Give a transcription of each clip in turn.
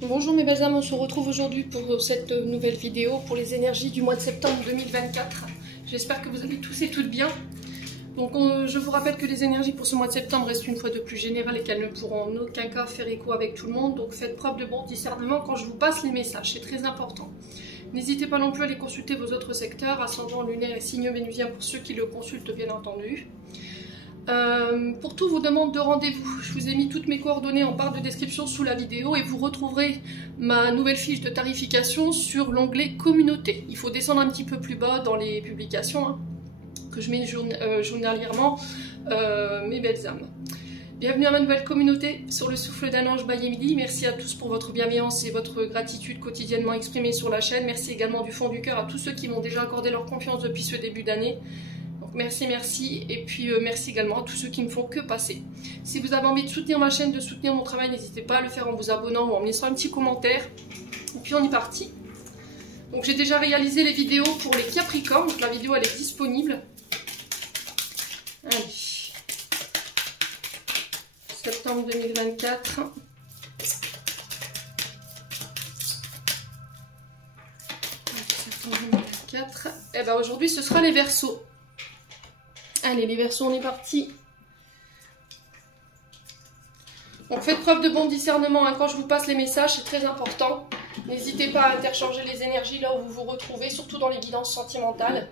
Bonjour mes belles âmes, on se retrouve aujourd'hui pour cette nouvelle vidéo pour les énergies du mois de septembre 2024. J'espère que vous allez tous et toutes bien. Donc je vous rappelle que les énergies pour ce mois de septembre restent une fois de plus générales et qu'elles ne pourront en aucun cas faire écho avec tout le monde. Donc faites preuve de bon discernement quand je vous passe les messages, c'est très important. N'hésitez pas non plus à aller consulter vos autres secteurs, ascendant lunaire et signe vénusien pour ceux qui le consultent bien entendu. Pour tout, vous demande de rendez-vous. Je vous ai mis toutes mes coordonnées en barre de description sous la vidéo et vous retrouverez ma nouvelle fiche de tarification sur l'onglet communauté. Il faut descendre un petit peu plus bas dans les publications que je mets journalièrement, mes belles âmes. Bienvenue à ma nouvelle communauté sur le souffle d'un ange by Emily. Merci à tous pour votre bienveillance et votre gratitude quotidiennement exprimée sur la chaîne. Merci également du fond du cœur à tous ceux qui m'ont déjà accordé leur confiance depuis ce début d'année. Merci, merci, et puis merci également à tous ceux qui ne font que passer. Si vous avez envie de soutenir ma chaîne, de soutenir mon travail, n'hésitez pas à le faire en vous abonnant ou en me laissant un petit commentaire. Et puis on est parti. Donc j'ai déjà réalisé les vidéos pour les Capricornes, donc la vidéo elle est disponible. Allez. Septembre 2024. Septembre 2024. Et ben aujourd'hui ce sera les Verseaux. Allez, les Verseaux, on est parti. Donc faites preuve de bon discernement quand je vous passe les messages, c'est très important. N'hésitez pas à interchanger les énergies là où vous vous retrouvez, surtout dans les guidances sentimentales.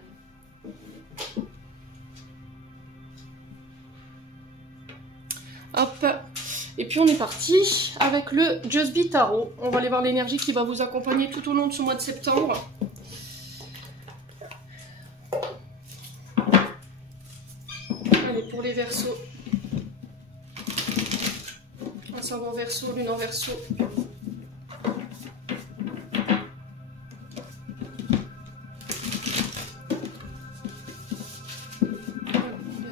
Hop. Et puis on est parti avec le Just Be Tarot. On va aller voir l'énergie qui va vous accompagner tout au long de ce mois de septembre. Allez, pour les Verseaux, ascendant Verseau, lune en Verseau.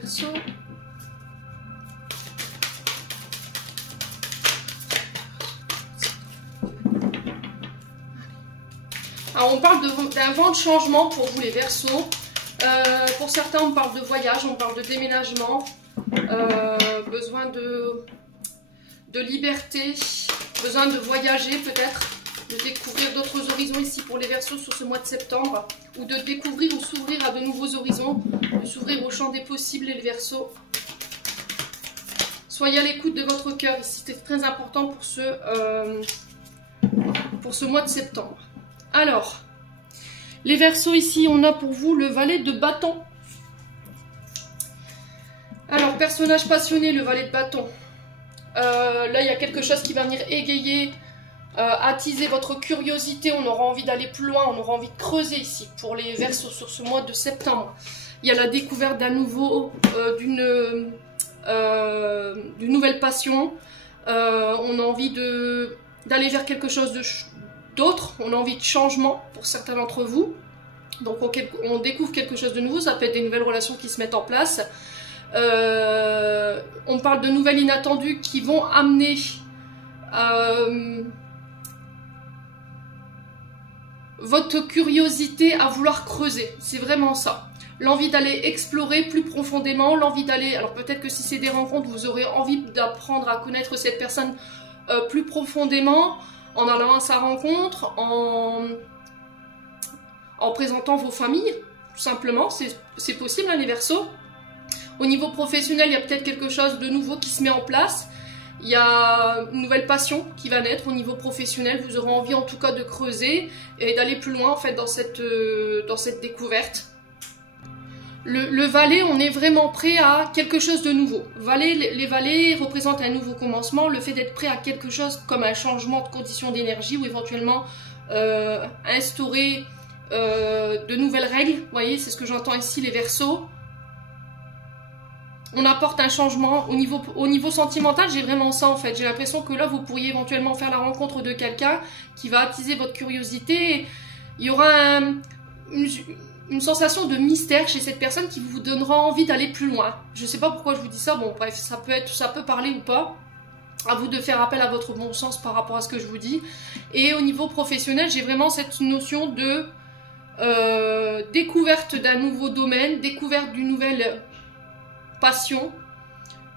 Verseau. Alors on parle d'un vent de changement pour vous les Verseaux. Pour certains, on parle de voyage, on parle de déménagement, besoin de liberté, besoin de voyager peut-être, de découvrir d'autres horizons ici pour les Verseaux sur ce mois de septembre, ou de découvrir ou s'ouvrir à de nouveaux horizons, de s'ouvrir au champ des possibles les Verseaux. Soyez à l'écoute de votre cœur ici, c'est très important pour ce mois de septembre. Alors, les Verseaux ici, on a pour vous le valet de bâton. Alors, personnage passionné, le valet de bâton. Là, il y a quelque chose qui va venir égayer, attiser votre curiosité. On aura envie d'aller plus loin, on aura envie de creuser ici pour les Verseaux sur ce mois de septembre. Il y a la découverte d'un nouveau, d'une nouvelle passion. On a envie d'aller vers quelque chose d'autres, on a envie de changement pour certains d'entre vous, donc on découvre quelque chose de nouveau, ça peut être des nouvelles relations qui se mettent en place, on parle de nouvelles inattendues qui vont amener votre curiosité à vouloir creuser, c'est vraiment ça, l'envie d'aller explorer plus profondément, l'envie d'aller, alors peut-être que si c'est des rencontres, vous aurez envie d'apprendre à connaître cette personne plus profondément, en allant à sa rencontre, en présentant vos familles, tout simplement, c'est possible hein, les Verseaux. Au niveau professionnel, il y a peut-être quelque chose de nouveau qui se met en place, il y a une nouvelle passion qui va naître au niveau professionnel, vous aurez envie en tout cas de creuser et d'aller plus loin en fait dans cette découverte. Le valet, on est vraiment prêt à quelque chose de nouveau. Les valets représentent un nouveau commencement, le fait d'être prêt à quelque chose comme un changement de conditions d'énergie ou éventuellement instaurer de nouvelles règles. Vous voyez, c'est ce que j'entends ici, les Verseaux. On apporte un changement au niveau sentimental, j'ai vraiment ça en fait. J'ai l'impression que là, vous pourriez éventuellement faire la rencontre de quelqu'un qui va attiser votre curiosité. Il y aura une sensation de mystère chez cette personne qui vous donnera envie d'aller plus loin. Je sais pas pourquoi je vous dis ça, bon bref, ça peut parler ou pas. À vous de faire appel à votre bon sens par rapport à ce que je vous dis. Et au niveau professionnel, j'ai vraiment cette notion de découverte d'un nouveau domaine, découverte d'une nouvelle passion,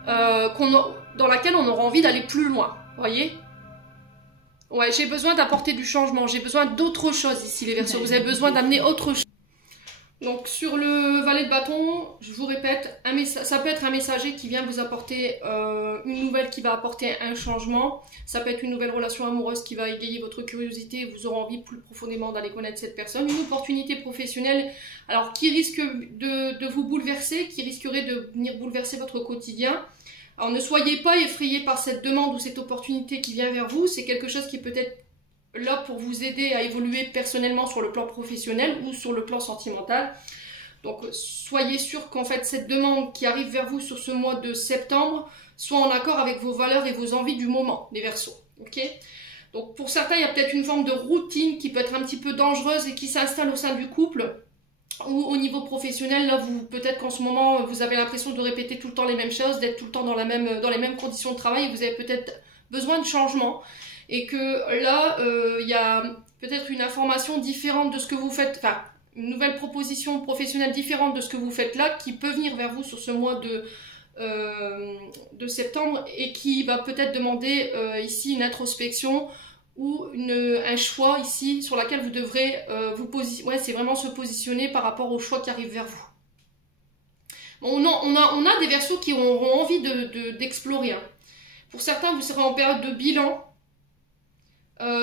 dans laquelle on aura envie d'aller plus loin, voyez. Ouais, j'ai besoin d'apporter du changement. J'ai besoin d'autre chose ici, les Verseaux. Vous avez besoin d'amener autre chose. Donc, sur le valet de bâton, je vous répète, ça peut être un messager qui vient vous apporter une nouvelle qui va apporter un changement. Ça peut être une nouvelle relation amoureuse qui va égayer votre curiosité et vous aurez envie plus profondément d'aller connaître cette personne. Une opportunité professionnelle, alors qui risque de vous bouleverser, qui risquerait de venir bouleverser votre quotidien. Alors, ne soyez pas effrayés par cette demande ou cette opportunité qui vient vers vous. C'est quelque chose qui peut être là pour vous aider à évoluer personnellement sur le plan professionnel ou sur le plan sentimental. Donc soyez sûr qu'en fait cette demande qui arrive vers vous sur ce mois de septembre soit en accord avec vos valeurs et vos envies du moment, les Verseaux. Ok ? Donc pour certains, il y a peut-être une forme de routine qui peut être un petit peu dangereuse et qui s'installe au sein du couple ou au niveau professionnel. Là, peut-être qu'en ce moment, vous avez l'impression de répéter tout le temps les mêmes choses, d'être tout le temps dans les mêmes conditions de travail et vous avez peut-être besoin de changement. Et que là, il y a peut-être une information différente de ce que vous faites, enfin, une nouvelle proposition professionnelle différente de ce que vous faites là, qui peut venir vers vous sur ce mois de septembre et qui va peut-être demander ici une introspection ou un choix ici sur laquelle vous devrez vous positionner. Ouais, c'est vraiment se positionner par rapport au choix qui arrive vers vous. Bon, on a des Verseaux qui auront envie d'explorer. Hein. Pour certains, vous serez en période de bilan.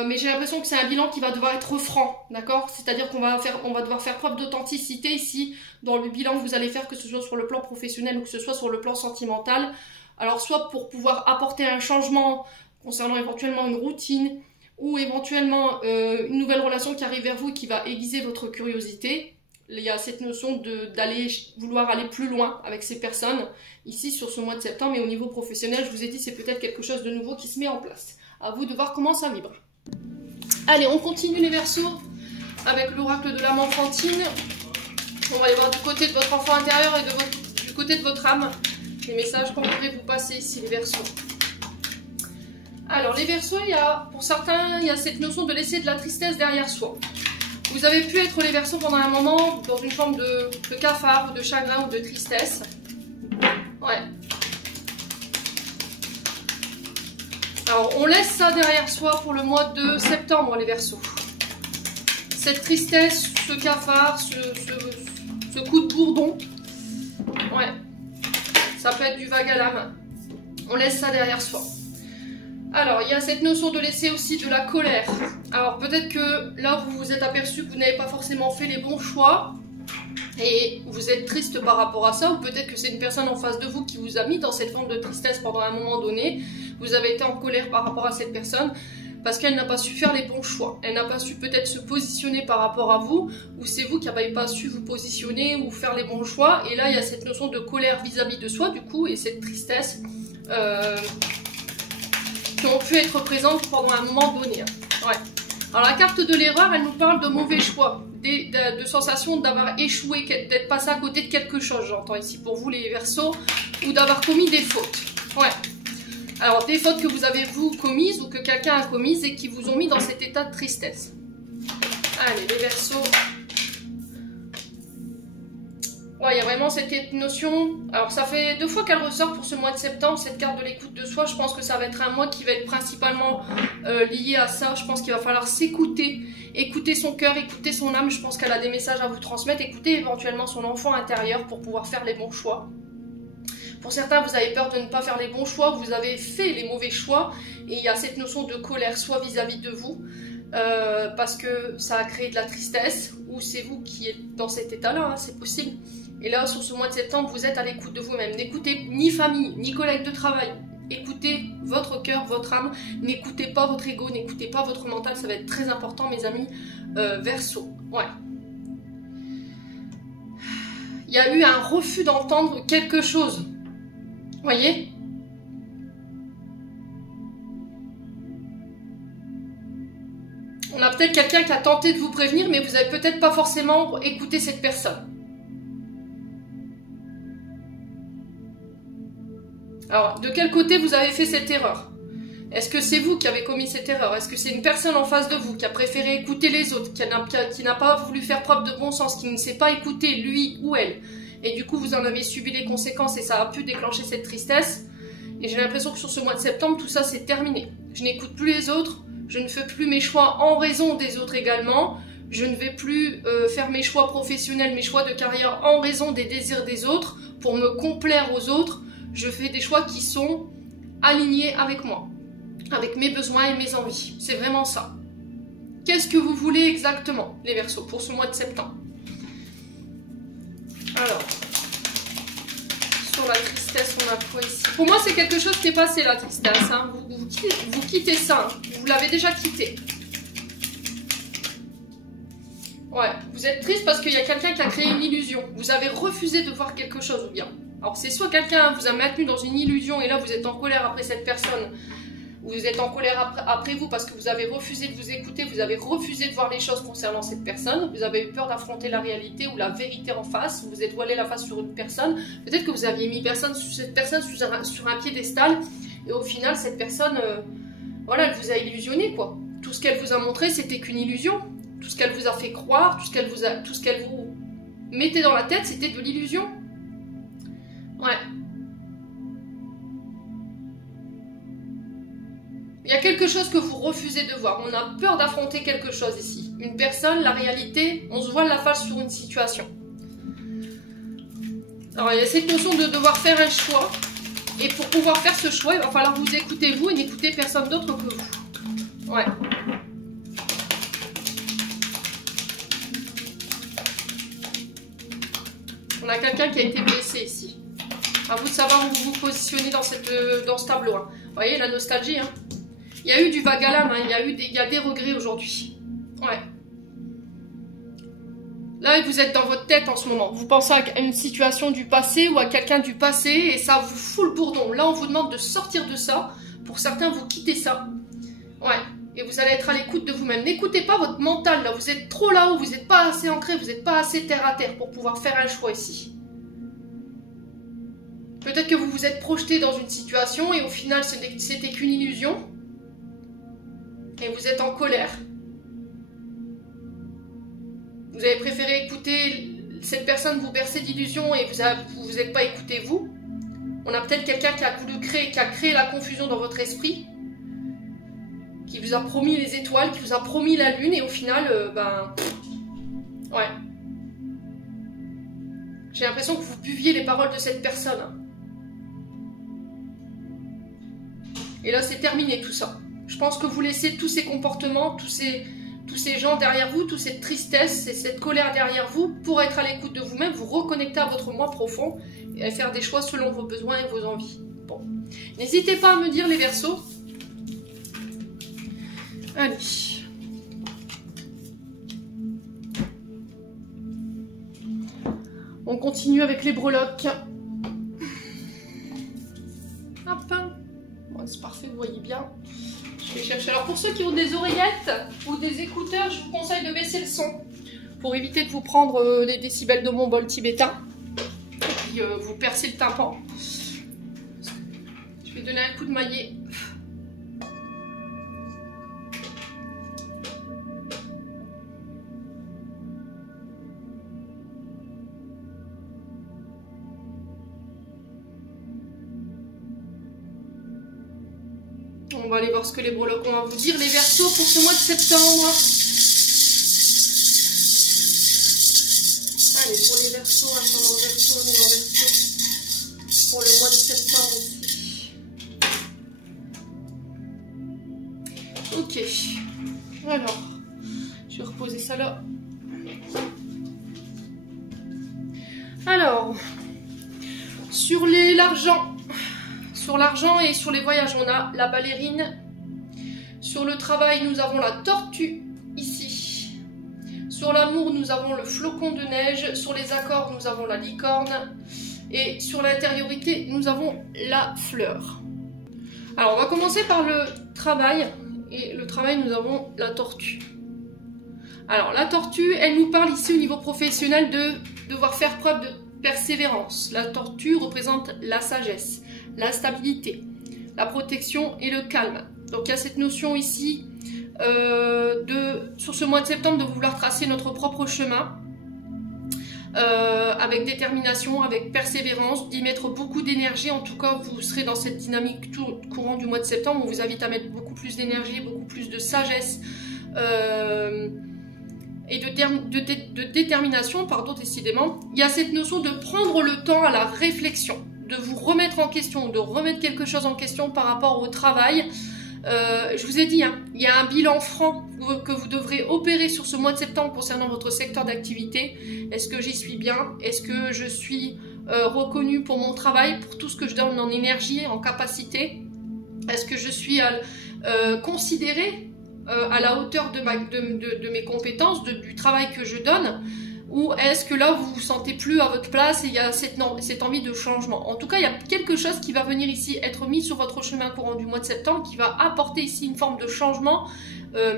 Mais j'ai l'impression que c'est un bilan qui va devoir être franc, d'accord? C'est-à-dire qu'on va devoir faire preuve d'authenticité ici dans le bilan que vous allez faire, que ce soit sur le plan professionnel ou que ce soit sur le plan sentimental. Alors soit pour pouvoir apporter un changement concernant éventuellement une routine ou éventuellement une nouvelle relation qui arrive vers vous et qui va aiguiser votre curiosité. Il y a cette notion vouloir aller plus loin avec ces personnes ici sur ce mois de septembre. Et au niveau professionnel, je vous ai dit, c'est peut-être quelque chose de nouveau qui se met en place. À vous de voir comment ça vibre. Allez, on continue les Verseaux avec l'oracle de l'âme enfantine. On va aller voir du côté de votre enfant intérieur et du côté de votre âme les messages qu'on voudrait vous passer ici, les Verseaux. Alors, les Verseaux, pour certains, il y a cette notion de laisser de la tristesse derrière soi. Vous avez pu être, les Verseaux, pendant un moment dans une forme de cafard, ou de chagrin ou de tristesse. Ouais. Alors, on laisse ça derrière soi pour le mois de septembre, les Verseaux. Cette tristesse, ce cafard, ce coup de bourdon. Ouais. Ça peut être du vague à l'âme. On laisse ça derrière soi. Alors, il y a cette notion de laisser aussi de la colère. Alors, peut-être que là, vous vous êtes aperçu que vous n'avez pas forcément fait les bons choix. Et vous êtes triste par rapport à ça. Ou peut-être que c'est une personne en face de vous qui vous a mis dans cette forme de tristesse pendant un moment donné. Vous avez été en colère par rapport à cette personne parce qu'elle n'a pas su faire les bons choix. Elle n'a pas su peut-être se positionner par rapport à vous, ou c'est vous qui n'avez pas su vous positionner ou faire les bons choix. Et là, il y a cette notion de colère vis-à-vis de soi, du coup, et cette tristesse qui ont pu être présentes pendant un moment donné. Ouais. Alors, la carte de l'erreur, elle nous parle de mauvais choix, de sensation d'avoir échoué, d'être passé à côté de quelque chose, j'entends ici pour vous les Verseaux, ou d'avoir commis des fautes. Ouais. Alors, des fautes que vous avez vous commises ou que quelqu'un a commises et qui vous ont mis dans cet état de tristesse. Allez, les Verseaux. Ouais, il y a vraiment cette notion. Alors, ça fait 2 fois qu'elle ressort pour ce mois de septembre, cette carte de l'écoute de soi. Je pense que ça va être un mois qui va être principalement lié à ça. Je pense qu'il va falloir s'écouter, écouter son cœur, écouter son âme. Je pense qu'elle a des messages à vous transmettre. Écouter éventuellement son enfant intérieur pour pouvoir faire les bons choix. Pour certains, vous avez peur de ne pas faire les bons choix, vous avez fait les mauvais choix, et il y a cette notion de colère, soit vis-à-vis de vous, parce que ça a créé de la tristesse, ou c'est vous qui êtes dans cet état-là, hein, c'est possible. Et là, sur ce mois de septembre, vous êtes à l'écoute de vous-même. N'écoutez ni famille, ni collègues de travail. Écoutez votre cœur, votre âme. N'écoutez pas votre ego, n'écoutez pas votre mental. Ça va être très important, mes amis Verseaux. Ouais. Il y a eu un refus d'entendre quelque chose. Voyez? On a peut-être quelqu'un qui a tenté de vous prévenir, mais vous n'avez peut-être pas forcément écouté cette personne. Alors, de quel côté vous avez fait cette erreur? Est-ce que c'est vous qui avez commis cette erreur? Est-ce que c'est une personne en face de vous qui a préféré écouter les autres, qui n'a pas voulu faire preuve de bon sens, qui ne s'est pas écouté lui ou elle? Et du coup, vous en avez subi les conséquences et ça a pu déclencher cette tristesse. Et j'ai l'impression que sur ce mois de septembre, tout ça c'est terminé. Je n'écoute plus les autres, Je ne fais plus mes choix en raison des autres également. Je ne vais plus faire mes choix professionnels, mes choix de carrière en raison des désirs des autres, pour me complaire aux autres. Je fais des choix qui sont alignés avec moi, avec mes besoins et mes envies. C'est vraiment ça. Qu'est-ce que vous voulez exactement, les Verseaux, pour ce mois de septembre? Alors, sur la tristesse, on a quoi ici? Pour moi, c'est quelque chose qui est passé, la tristesse. Hein. Vous quittez ça, hein. Vous l'avez déjà quitté. Ouais, vous êtes triste parce qu'il y a quelqu'un qui a créé une illusion. Vous avez refusé de voir quelque chose ou bien. Alors c'est soit quelqu'un vous a maintenu dans une illusion et là vous êtes en colère après cette personne. Vous êtes en colère après vous parce que vous avez refusé de vous écouter, vous avez refusé de voir les choses concernant cette personne. Vous avez eu peur d'affronter la réalité ou la vérité en face. Vous vous êtes voilé la face sur une personne. Peut-être que vous aviez mis cette personne sur un piédestal et au final cette personne, voilà, elle vous a illusionné quoi. Tout ce qu'elle vous a montré c'était qu'une illusion. Tout ce qu'elle vous a fait croire, tout ce qu'elle vous mettait dans la tête, c'était de l'illusion. Ouais. Il y a quelque chose que vous refusez de voir. On a peur d'affronter quelque chose ici. Une personne, la réalité, on se voile la face sur une situation. Alors il y a cette notion de devoir faire un choix. Et pour pouvoir faire ce choix, il va falloir vous écouter vous et n'écouter personne d'autre que vous. Ouais. On a quelqu'un qui a été blessé ici. À vous de savoir où vous vous positionnez dans ce tableau. Hein. Vous voyez la nostalgie. Hein. Il y a eu du vague à l'âme. Hein. Il y a des regrets aujourd'hui. Ouais. Là, vous êtes dans votre tête en ce moment. Vous pensez à une situation du passé ou à quelqu'un du passé et ça vous fout le bourdon. Là, on vous demande de sortir de ça. Pour certains, vous quittez ça. Ouais. Et vous allez être à l'écoute de vous-même. N'écoutez pas votre mental, là. Vous êtes trop là-haut, vous n'êtes pas assez ancré, vous n'êtes pas assez terre à terre pour pouvoir faire un choix ici. Peut-être que vous vous êtes projeté dans une situation et au final, c'était qu'une illusion. Et vous êtes en colère. Vous avez préféré écouter cette personne vous bercer d'illusions et vous vous êtes pas écouté vous. On a peut-être quelqu'un qui a voulu créer, qui a créé la confusion dans votre esprit. Qui vous a promis les étoiles, qui vous a promis la lune, et au final, ouais. J'ai l'impression que vous buviez les paroles de cette personne. Et là, c'est terminé tout ça. Je pense que vous laissez tous ces comportements, tous ces gens derrière vous, toute cette tristesse et cette colère derrière vous, pour être à l'écoute de vous-même, vous reconnecter à votre moi profond, et à faire des choix selon vos besoins et vos envies. Bon. N'hésitez pas à me dire les Verseaux. Allez. On continue avec les breloques. Hop. Bon, c'est parfait, vous voyez bien. Je vais chercher. Alors pour ceux qui ont des oreillettes ou des écouteurs, je vous conseille de baisser le son pour éviter de vous prendre les décibels de mon bol tibétain. Et puis vous percez le tympan. Je vais donner un coup de maillet. On va aller voir ce que les breloques ont à vous dire, les Verseaux, pour ce mois de septembre. Allez, pour les Verseaux, ascendant Verseau, en Verseau, pour le mois de septembre aussi. Ok. Alors, je vais reposer ça là. Alors, sur l'argent. Sur l'argent et sur les voyages, on a la ballerine. Sur le travail, nous avons la tortue, ici. Sur l'amour, nous avons le flocon de neige. Sur les accords, nous avons la licorne. Et sur l'intériorité, nous avons la fleur. Alors, on va commencer par le travail. Et le travail, nous avons la tortue. Alors, la tortue, elle nous parle ici au niveau professionnel de devoir faire preuve de persévérance. La tortue représente la sagesse, la stabilité, la protection et le calme. Donc il y a cette notion ici sur ce mois de septembre de vouloir tracer notre propre chemin avec détermination, avec persévérance, d'y mettre beaucoup d'énergie. En tout cas, vous serez dans cette dynamique tout courant du mois de septembre. On vous invite à mettre beaucoup plus d'énergie, beaucoup plus de sagesse et de détermination, pardon, décidément. Il y a cette notion de prendre le temps à la réflexion, de vous remettre en question, de remettre quelque chose en question par rapport au travail. Je vous ai dit, hein, il y a un bilan franc que vous devrez opérer sur ce mois de septembre concernant votre secteur d'activité. Est-ce que j'y suis bien? Est-ce que je suis reconnue pour mon travail, pour tout ce que je donne en énergie, en capacité? Est-ce que je suis considérée à la hauteur de mes compétences, du travail que je donne? Ou est-ce que là, vous vous sentez plus à votre place et il y a cette envie de changement? En tout cas, il y a quelque chose qui va venir ici être mis sur votre chemin courant du mois de septembre qui va apporter ici une forme de changement,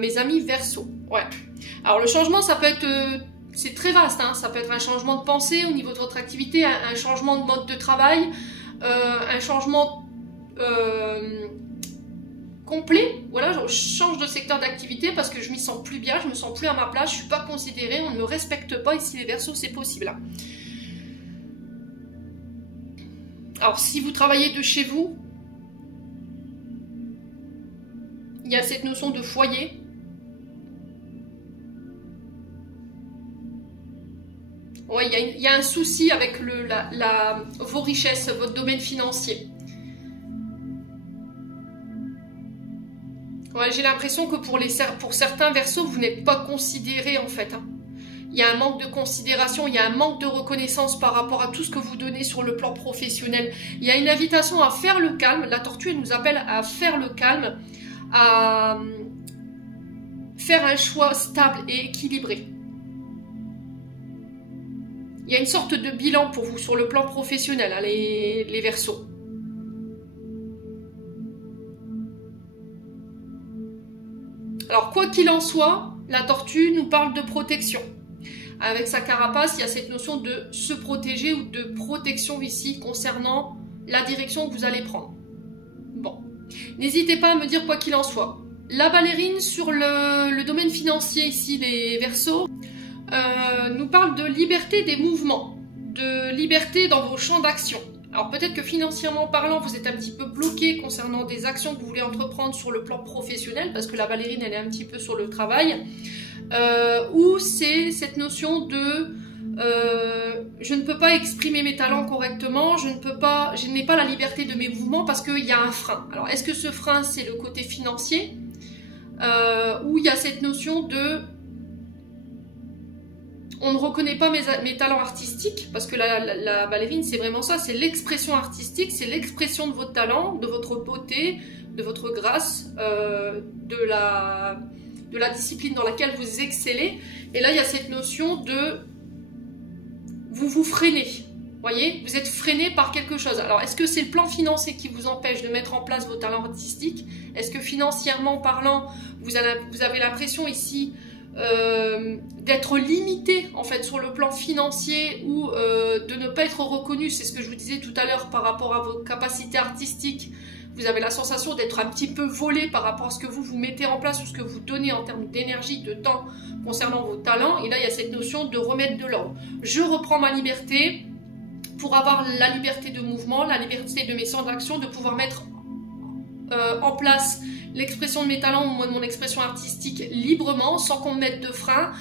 mes amis Verseau. Ouais. Alors, le changement, ça peut être... c'est très vaste, hein. Ça peut être un changement de pensée au niveau de votre activité, un changement de mode de travail, un changement... complet, voilà, je change de secteur d'activité parce que je m'y sens plus bien, je me sens plus à ma place, je suis pas considérée, on ne me respecte pas ici les Verseaux, c'est possible. Alors si vous travaillez de chez vous, il y a cette notion de foyer. Ouais, il y a un souci avec vos richesses, votre domaine financier. Ouais, j'ai l'impression que pour certains Verseaux, vous n'êtes pas considérés en fait. Hein. Il y a un manque de considération, il y a un manque de reconnaissance par rapport à tout ce que vous donnez sur le plan professionnel. Il y a une invitation à faire le calme. La tortue, elle nous appelle à faire le calme, à faire un choix stable et équilibré. Il y a une sorte de bilan pour vous sur le plan professionnel, hein, les Verseaux. Alors, quoi qu'il en soit, la tortue nous parle de protection. Avec sa carapace, il y a cette notion de se protéger ou de protection ici concernant la direction que vous allez prendre. Bon, n'hésitez pas à me dire quoi qu'il en soit. La ballerine sur le domaine financier ici, les Verseaux, nous parle de liberté des mouvements, de liberté dans vos champs d'action. Alors peut-être que financièrement parlant, vous êtes un petit peu bloqué concernant des actions que vous voulez entreprendre sur le plan professionnel, parce que la ballerine, elle est un petit peu sur le travail, ou c'est cette notion de je ne peux pas exprimer mes talents correctement, je n'ai pas la liberté de mes mouvements parce qu'il y a un frein. Alors est-ce que ce frein, c'est le côté financier, ou il y a cette notion de on ne reconnaît pas mes talents artistiques, parce que la ballerine, c'est vraiment ça, c'est l'expression artistique, c'est l'expression de votre talent, de votre beauté, de votre grâce, de la discipline dans laquelle vous excellez. Et là, il y a cette notion de vous freinez. Voyez, vous êtes freiné par quelque chose. Alors, est-ce que c'est le plan financier qui vous empêche de mettre en place vos talents artistiques? Est-ce que financièrement parlant, vous avez l'impression ici d'être limité en fait sur le plan financier ou de ne pas être reconnu? C'est ce que je vous disais tout à l'heure par rapport à vos capacités artistiques. Vous avez la sensation d'être un petit peu volé par rapport à ce que vous mettez en place ou ce que vous donnez en termes d'énergie, de temps concernant vos talents. Et là, il y a cette notion de remettre de l'ordre. Je reprends ma liberté pour avoir la liberté de mouvement, la liberté de mes centres d'action, de pouvoir mettre en place l'expression de mes talents ou de mon expression artistique librement, sans qu'on me mette de frein,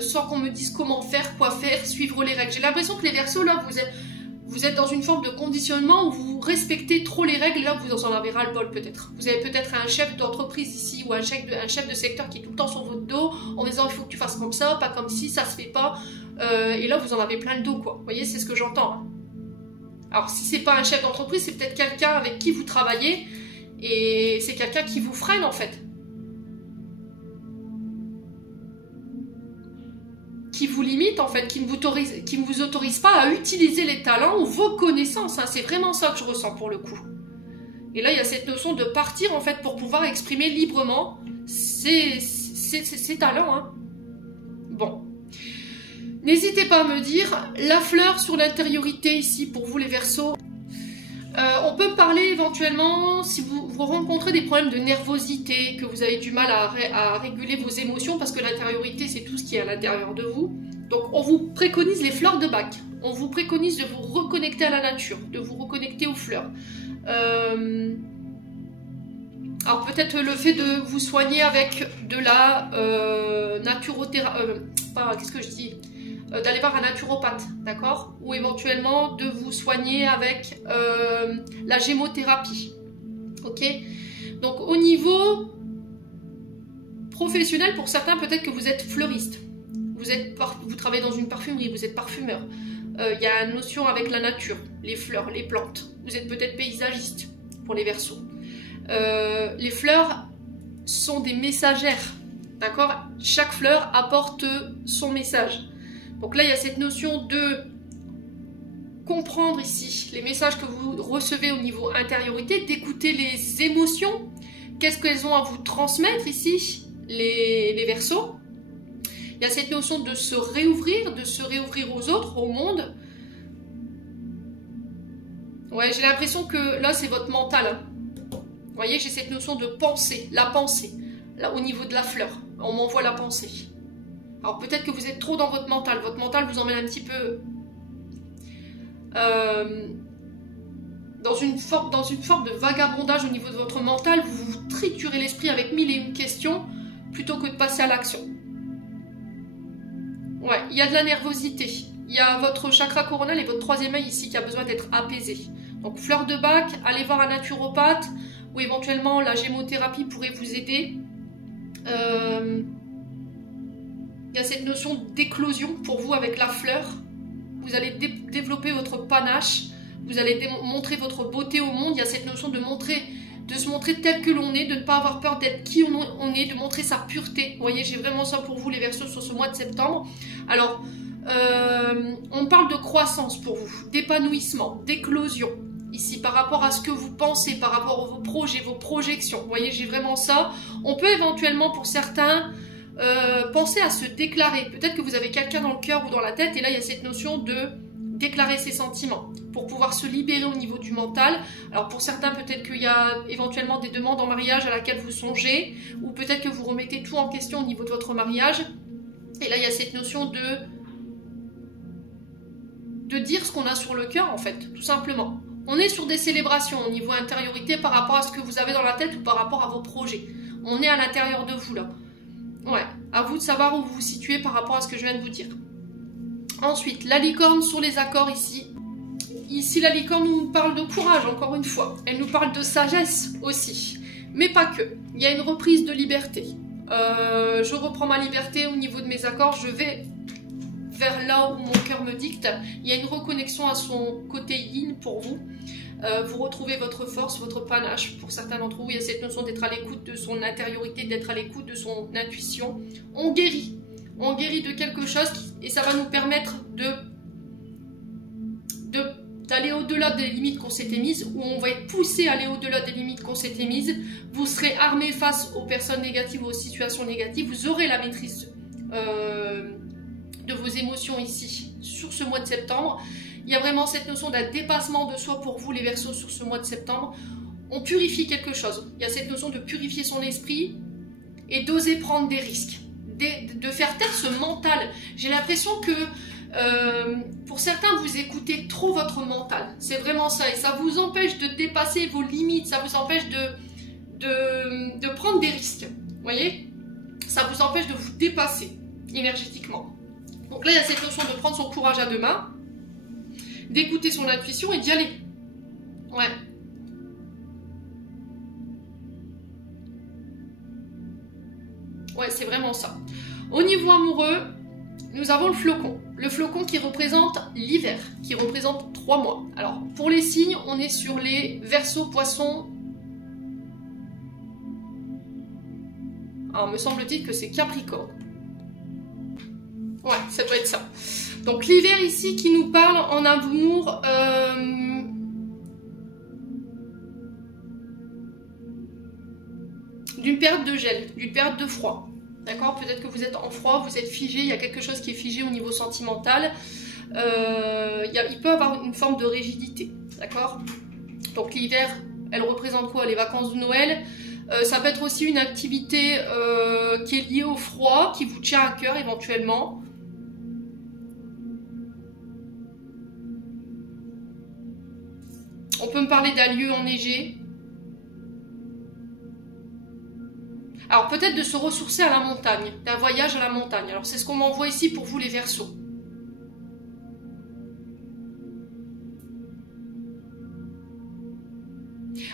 sans qu'on me dise comment faire, quoi faire, suivre les règles. J'ai l'impression que les Verseaux, là, vous êtes dans une forme de conditionnement où vous respectez trop les règles, là, vous en avez ras-le-bol peut-être. Vous avez peut-être un chef d'entreprise ici, ou un chef de secteur qui est tout le temps sur votre dos, en disant il faut que tu fasses comme ça, pas comme ci, ça se fait pas, et là, vous en avez plein le dos, quoi. Vous voyez, c'est ce que j'entends. Hein. Alors, si c'est pas un chef d'entreprise, c'est peut-être quelqu'un avec qui vous travaillez, et c'est quelqu'un qui vous freine en fait, qui vous limite en fait, qui ne vous autorise pas à utiliser les talents ou vos connaissances. Hein. C'est vraiment ça que je ressens pour le coup. Et là, il y a cette notion de partir en fait pour pouvoir exprimer librement ses talents. Hein. Bon. N'hésitez pas à me dire la fleur sur l'intériorité ici pour vous les Verseaux. On peut parler éventuellement si vous rencontrez des problèmes de nervosité, que vous avez du mal à réguler vos émotions, parce que l'intériorité c'est tout ce qui est à l'intérieur de vous. Donc on vous préconise les fleurs de bac. On vous préconise de vous reconnecter à la nature, de vous reconnecter aux fleurs. Alors peut-être le fait de vous soigner avec de la naturothérapie, qu'est-ce que je dis, d'aller voir un naturopathe, d'accord? Ou éventuellement de vous soigner avec la gémothérapie, ok? Donc au niveau professionnel, pour certains, peut-être que vous êtes fleuriste, vous travaillez dans une parfumerie, vous êtes parfumeur. Il y a une notion avec la nature, les fleurs, les plantes. Vous êtes peut-être paysagiste pour les Verseaux. Les fleurs sont des messagères, d'accord? Chaque fleur apporte son message. Donc là, il y a cette notion de comprendre ici les messages que vous recevez au niveau intériorité, d'écouter les émotions. Qu'est-ce qu'elles ont à vous transmettre ici, les Verseaux? Il y a cette notion de se réouvrir aux autres, au monde. Ouais, j'ai l'impression que là, c'est votre mental. Hein. Vous voyez, j'ai cette notion de pensée, la pensée, là, au niveau de la fleur. On m'envoie la pensée. Alors, peut-être que vous êtes trop dans votre mental. Votre mental vous emmène un petit peu dans une forme de vagabondage au niveau de votre mental. Vous vous triturez l'esprit avec 1001 questions plutôt que de passer à l'action. Ouais, il y a de la nervosité. Il y a votre chakra coronal et votre troisième œil ici qui a besoin d'être apaisé. Donc, fleur de bac, allez voir un naturopathe ou éventuellement la gémothérapie pourrait vous aider. Il y a cette notion d'éclosion pour vous avec la fleur. Vous allez développer votre panache. Vous allez montrer votre beauté au monde. Il y a cette notion de se montrer tel que l'on est, de ne pas avoir peur d'être qui on est, de montrer sa pureté. Vous voyez, j'ai vraiment ça pour vous les Verseaux sur ce mois de septembre. Alors, on parle de croissance pour vous, d'épanouissement, d'éclosion. Ici, par rapport à ce que vous pensez, par rapport à vos projets, vos projections. Vous voyez, j'ai vraiment ça. On peut éventuellement, pour certains, penser à se déclarer. Peut-être que vous avez quelqu'un dans le cœur ou dans la tête, et là, il y a cette notion de déclarer ses sentiments pour pouvoir se libérer au niveau du mental. Alors pour certains, peut-être qu'il y a éventuellement des demandes en mariage à laquelle vous songez, ou peut-être que vous remettez tout en question au niveau de votre mariage. Et là, il y a cette notion de dire ce qu'on a sur le cœur, en fait, tout simplement. On est sur des célébrations au niveau intériorité par rapport à ce que vous avez dans la tête ou par rapport à vos projets. On est à l'intérieur de vous, là. Ouais, à vous de savoir où vous vous situez par rapport à ce que je viens de vous dire. Ensuite, la licorne sur les accords ici. Ici, la licorne nous parle de courage, encore une fois. Elle nous parle de sagesse aussi. Mais pas que. Il y a une reprise de liberté. Je reprends ma liberté au niveau de mes accords. Je vais vers là où mon cœur me dicte. Il y a une reconnexion à son côté yin pour vous. Vous retrouvez votre force, votre panache. Pour certains d'entre vous, il y a cette notion d'être à l'écoute de son intériorité, d'être à l'écoute de son intuition. On guérit. On guérit de quelque chose et ça va nous permettre d'aller au-delà des limites qu'on s'était mises, où on va être poussé à aller au-delà des limites qu'on s'était mises. Vous serez armé face aux personnes négatives ou aux situations négatives. Vous aurez la maîtrise de vos émotions ici, sur ce mois de septembre. Il y a vraiment cette notion d'un dépassement de soi pour vous, les Verseaux, sur ce mois de septembre. On purifie quelque chose. Il y a cette notion de purifier son esprit et d'oser prendre des risques. De faire taire ce mental. J'ai l'impression que pour certains, vous écoutez trop votre mental. C'est vraiment ça. Et ça vous empêche de dépasser vos limites. Ça vous empêche de prendre des risques. Vous voyez? Ça vous empêche de vous dépasser énergétiquement. Donc là, il y a cette notion de prendre son courage à deux mains, d'écouter son intuition et d'y aller. Ouais. Ouais, c'est vraiment ça. Au niveau amoureux, nous avons le flocon. Le flocon qui représente l'hiver, qui représente 3 mois. Alors, pour les signes, on est sur les Verseaux, Poissons. Alors, me semble-t-il que c'est Capricorne. Ouais, ça doit être ça. Donc, l'hiver ici qui nous parle en amour... d'une période de gel, d'une période de froid. D'accord? Peut-être que vous êtes en froid, vous êtes figé, il y a quelque chose qui est figé au niveau sentimental. Il peut y avoir une forme de rigidité. D'accord? Donc l'hiver, elle représente quoi? Les vacances de Noël. Ça peut être aussi une activité qui est liée au froid, qui vous tient à cœur éventuellement. peut me parler d'un lieu enneigé. Alors peut-être de se ressourcer à la montagne, d'un voyage à la montagne. Alors c'est ce qu'on m'envoie ici pour vous les Verseaux.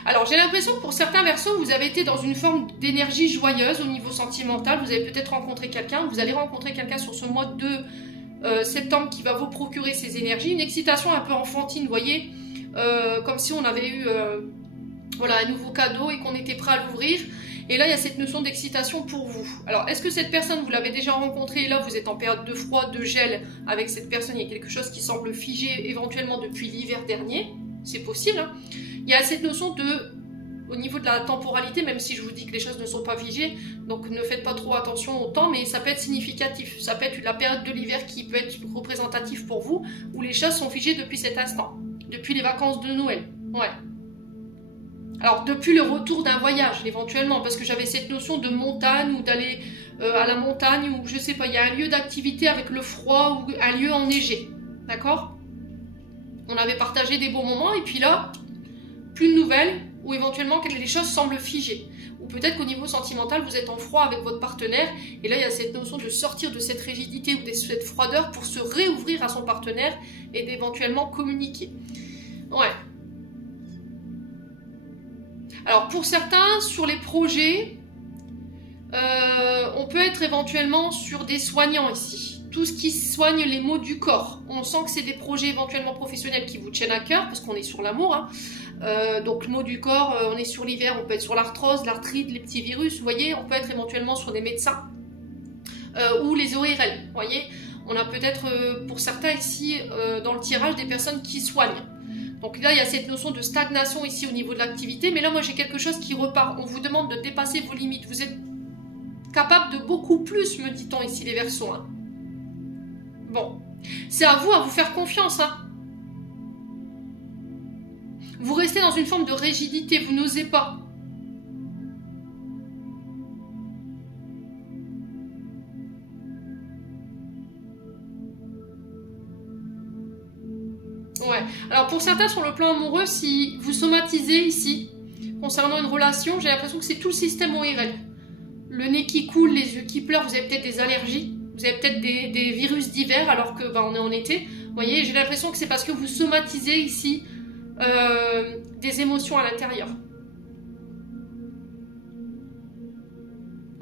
Alors j'ai l'impression que pour certains Verseaux, vous avez été dans une forme d'énergie joyeuse au niveau sentimental. Vous avez peut-être rencontré quelqu'un, vous allez rencontrer quelqu'un sur ce mois de septembre qui va vous procurer ces énergies. Une excitation un peu enfantine, vous voyez, comme si on avait eu voilà, un nouveau cadeau et qu'on était prêt à l'ouvrir. Et là, il y a cette notion d'excitation pour vous. Alors, est-ce que cette personne, vous l'avez déjà rencontrée et là, vous êtes en période de froid, de gel avec cette personne? Il y a quelque chose qui semble figé éventuellement depuis l'hiver dernier. C'est possible, hein. Il y a cette notion de, au niveau de la temporalité, même si je vous dis que les choses ne sont pas figées, donc ne faites pas trop attention au temps, mais ça peut être significatif. Ça peut être la période de l'hiver qui peut être représentative pour vous, où les choses sont figées depuis cet instant, depuis les vacances de Noël. Ouais. Alors, depuis le retour d'un voyage, éventuellement, parce que j'avais cette notion de montagne, ou d'aller à la montagne, ou je sais pas, il y a un lieu d'activité avec le froid, ou un lieu enneigé. D'accord? On avait partagé des beaux moments, et puis là, plus de nouvelles, ou éventuellement les choses semblent figées. Ou peut-être qu'au niveau sentimental, vous êtes en froid avec votre partenaire, et là, il y a cette notion de sortir de cette rigidité ou de cette froideur pour se réouvrir à son partenaire et d'éventuellement communiquer. Ouais. Alors, pour certains, sur les projets, on peut être éventuellement sur des soignants ici. Tout ce qui soigne les maux du corps. On sent que c'est des projets éventuellement professionnels qui vous tiennent à cœur, parce qu'on est sur l'amour, hein. Donc, maux du corps, on est sur l'hiver, on peut être sur l'arthrose, l'arthrite, les petits virus, vous voyez, on peut être éventuellement sur des médecins, ou les ORL, vous voyez. On a peut-être, pour certains ici, dans le tirage, des personnes qui soignent. Donc là, il y a cette notion de stagnation ici au niveau de l'activité, mais là, moi, j'ai quelque chose qui repart. On vous demande de dépasser vos limites. Vous êtes capable de beaucoup plus, me dit-on ici, les Verseaux, hein. Bon, c'est à vous faire confiance, hein. Vous restez dans une forme de rigidité, vous n'osez pas. Ouais. Alors pour certains sur le plan amoureux, si vous somatisez ici, concernant une relation, j'ai l'impression que c'est tout le système ORL. Le nez qui coule, les yeux qui pleurent, vous avez peut-être des allergies, vous avez peut-être des virus d'hiver alors que on est en été. Vous voyez, j'ai l'impression que c'est parce que vous somatisez ici des émotions à l'intérieur.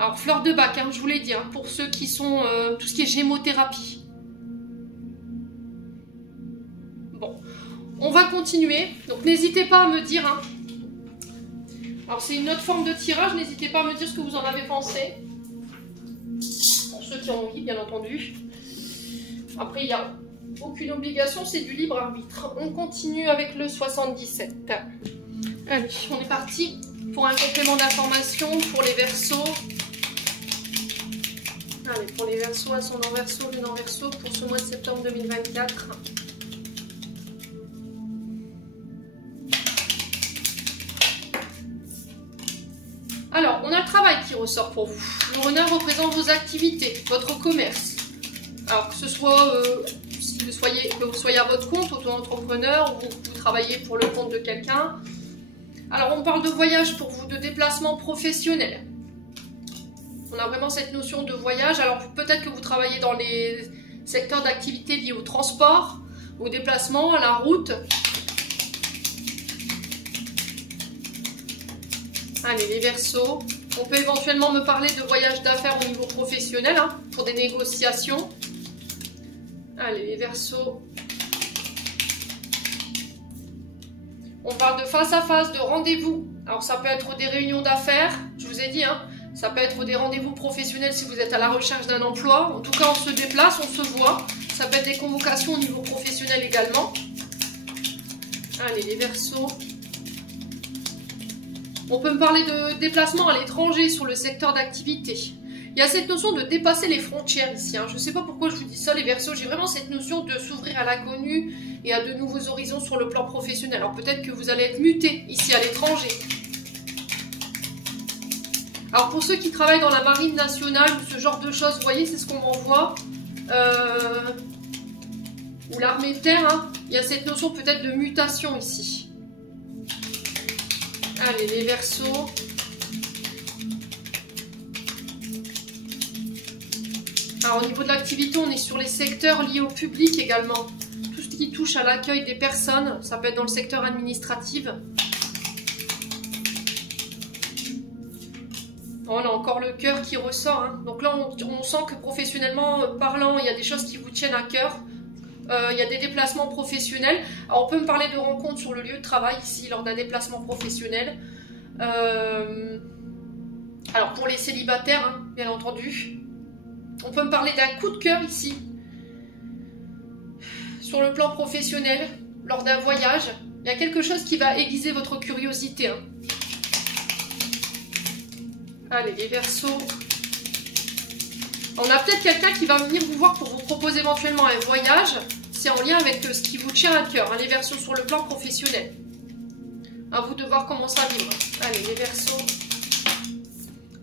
Alors fleur de bac, hein, je vous l'ai dit, hein, pour ceux qui sont tout ce qui est gémothérapie. Bon, on va continuer. Donc n'hésitez pas à me dire. Hein. Alors c'est une autre forme de tirage. N'hésitez pas à me dire ce que vous en avez pensé. Pour ceux qui ont envie, bien entendu. Après, il n'y a aucune obligation, c'est du libre arbitre. On continue avec le 77. Allez, on est parti pour un complément d'information pour les Verseaux. Allez, pour les Verseaux, ascendant Verseau, lunaire Verseau, pour ce mois de septembre 2024. Alors, on a le travail qui ressort pour vous. Le renard représente vos activités, votre commerce. Alors, que ce soit, que vous soyez à votre compte, auto-entrepreneur, ou que vous travaillez pour le compte de quelqu'un. Alors, on parle de voyage pour vous, de déplacement professionnel. On a vraiment cette notion de voyage. Alors, peut-être que vous travaillez dans les secteurs d'activité liés au transport, au déplacement, à la route. Allez, les Verseaux. On peut éventuellement me parler de voyage d'affaires au niveau professionnel, hein, pour des négociations. Allez, les Verseaux. On parle de face à face, de rendez-vous. Alors, ça peut être des réunions d'affaires, je vous ai dit, hein. Ça peut être des rendez-vous professionnels si vous êtes à la recherche d'un emploi. En tout cas, on se déplace, on se voit. Ça peut être des convocations au niveau professionnel également. Allez, les Verseaux. On peut me parler de déplacement à l'étranger sur le secteur d'activité. Il y a cette notion de dépasser les frontières ici. Hein. Je ne sais pas pourquoi je vous dis ça, les Verseaux. J'ai vraiment cette notion de s'ouvrir à l'inconnu et à de nouveaux horizons sur le plan professionnel. Alors peut-être que vous allez être muté ici à l'étranger. Alors pour ceux qui travaillent dans la marine nationale ou ce genre de choses, vous voyez, c'est ce qu'on m'envoie. Ou l'armée de terre, hein. Il y a cette notion peut-être de mutation ici. Allez, les Verseaux. Alors, au niveau de l'activité, on est sur les secteurs liés au public également. Tout ce qui touche à l'accueil des personnes, ça peut être dans le secteur administratif. On a encore le cœur qui ressort. Hein. Donc là, on sent que professionnellement parlant, il y a des choses qui vous tiennent à cœur. Il y a des déplacements professionnels. Alors, on peut me parler de rencontres sur le lieu de travail ici, lors d'un déplacement professionnel. Alors, pour les célibataires, hein, bien entendu. On peut me parler d'un coup de cœur ici. Sur le plan professionnel, lors d'un voyage. Il y a quelque chose qui va aiguiser votre curiosité. Hein. Allez, les Verseaux. On a peut-être quelqu'un qui va venir vous voir pour vous proposer éventuellement un voyage. C'est en lien avec ce qui vous tient à cœur, hein, les Verseaux sur le plan professionnel. À vous de voir comment ça vibre. Allez, les Verseaux.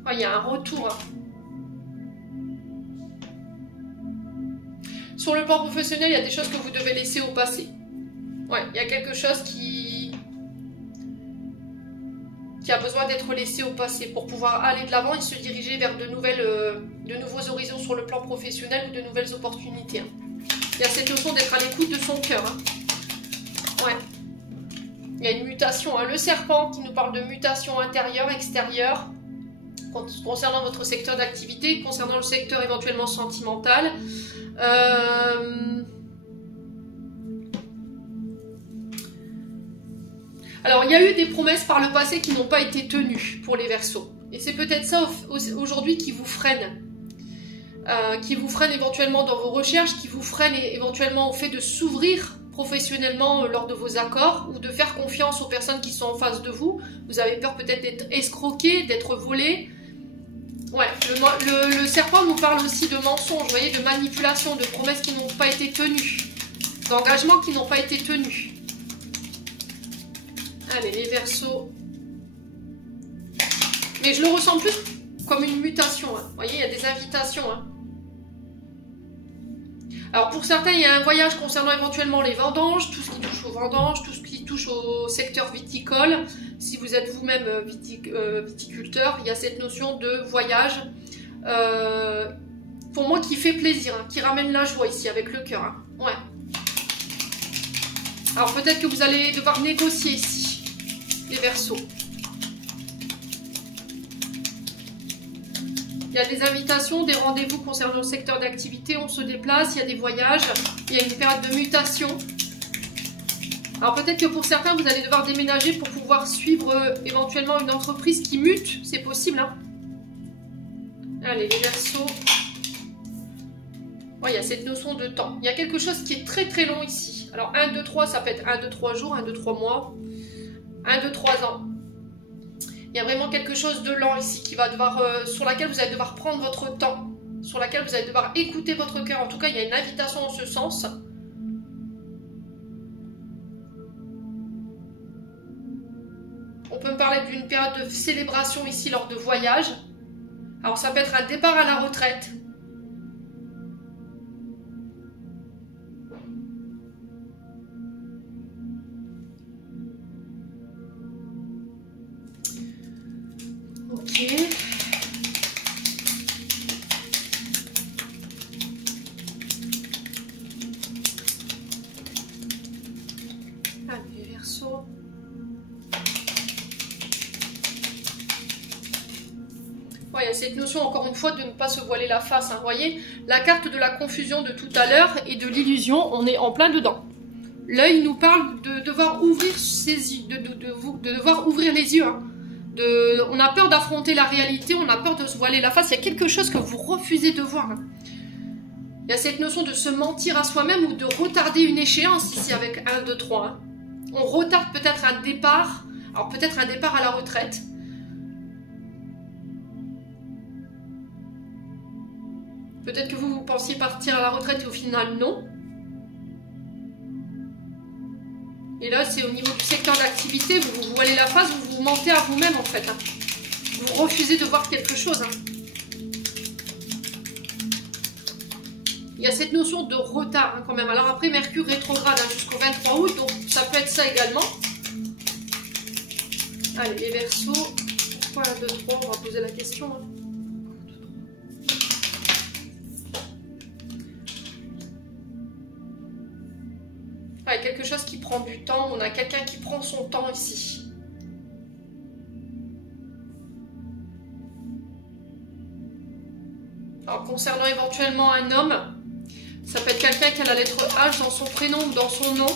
Oh, il y a un retour. Hein. Sur le plan professionnel, il y a des choses que vous devez laisser au passé. Ouais, il y a quelque chose qui a besoin d'être laissé au passé pour pouvoir aller de l'avant et se diriger vers de nouveaux horizons sur le plan professionnel ou de nouvelles opportunités. Hein. Il y a cette notion d'être à l'écoute de son cœur. Hein. Ouais. Il y a une mutation. Hein. Le serpent qui nous parle de mutation intérieure, extérieure, concernant votre secteur d'activité, concernant le secteur éventuellement sentimental. Alors, il y a eu des promesses par le passé qui n'ont pas été tenues pour les Verseaux. Et c'est peut-être ça aujourd'hui qui vous freine. Qui vous freine éventuellement dans vos recherches, qui vous freine éventuellement au fait de s'ouvrir professionnellement lors de vos accords ou de faire confiance aux personnes qui sont en face de vous. Vous avez peur peut-être d'être escroqué, d'être volé. Ouais, le serpent nous parle aussi de mensonges, vous voyez, de manipulation, de promesses qui n'ont pas été tenues, d'engagements qui n'ont pas été tenus. Allez, les Verseaux. Mais je le ressens plus comme une mutation. Hein. Vous voyez, il y a des invitations. Hein. Alors, pour certains, il y a un voyage concernant éventuellement les vendanges, tout ce qui touche aux vendanges, tout ce qui touche au secteur viticole. Si vous êtes vous-même viticulteur, il y a cette notion de voyage. Pour moi, qui fait plaisir, hein, qui ramène la joie ici avec le cœur. Hein. Ouais. Alors, peut-être que vous allez devoir négocier ici, les Verseaux. Il y a des invitations, des rendez-vous concernant le secteur d'activité, on se déplace, il y a des voyages, il y a une période de mutation. Alors peut-être que pour certains, vous allez devoir déménager pour pouvoir suivre éventuellement une entreprise qui mute, c'est possible. Hein. Allez, les Verseaux. Ouais, il y a cette notion de temps. Il y a quelque chose qui est très très long ici. Alors 1, 2, 3, ça peut être 1, 2, 3 jours, 1, 2, 3 mois, 1, 2, 3 ans. Il y a vraiment quelque chose de lent ici qui va devoir, sur laquelle vous allez devoir prendre votre temps, sur laquelle vous allez devoir écouter votre cœur. En tout cas, il y a une invitation en ce sens. On peut me parler d'une période de célébration ici lors de voyages. Alors ça peut être un départ à la retraite. Ok. Allez, Verseau. Ouais, il y a cette notion, encore une fois, de ne pas se voiler la face. Hein. Vous voyez, la carte de la confusion de tout à l'heure et de l'illusion, on est en plein dedans. L'œil nous parle de devoir ouvrir ses yeux, de devoir ouvrir les yeux. Hein. On a peur d'affronter la réalité, on a peur de se voiler la face. Il y a quelque chose que vous refusez de voir. Hein. Il y a cette notion de se mentir à soi-même ou de retarder une échéance ici avec 1, 2, 3. Hein. On retarde peut-être un départ, alors peut-être un départ à la retraite. Peut-être que vous pensiez partir à la retraite et au final non. Et là, c'est au niveau du secteur d'activité, vous vous voilez la face, vous vous mentez à vous-même en fait. Hein. Vous refusez de voir quelque chose. Hein. Il y a cette notion de retard hein, quand même. Alors après, Mercure rétrograde hein, jusqu'au 23 août, donc ça peut être ça également. Allez, les Verseaux. Pourquoi 1, 2, 3? On va poser la question. Hein. Ouais, quelque chose qui prend du temps. On a quelqu'un qui prend son temps ici. Alors, concernant éventuellement un homme, ça peut être quelqu'un qui a la lettre H dans son prénom ou dans son nom.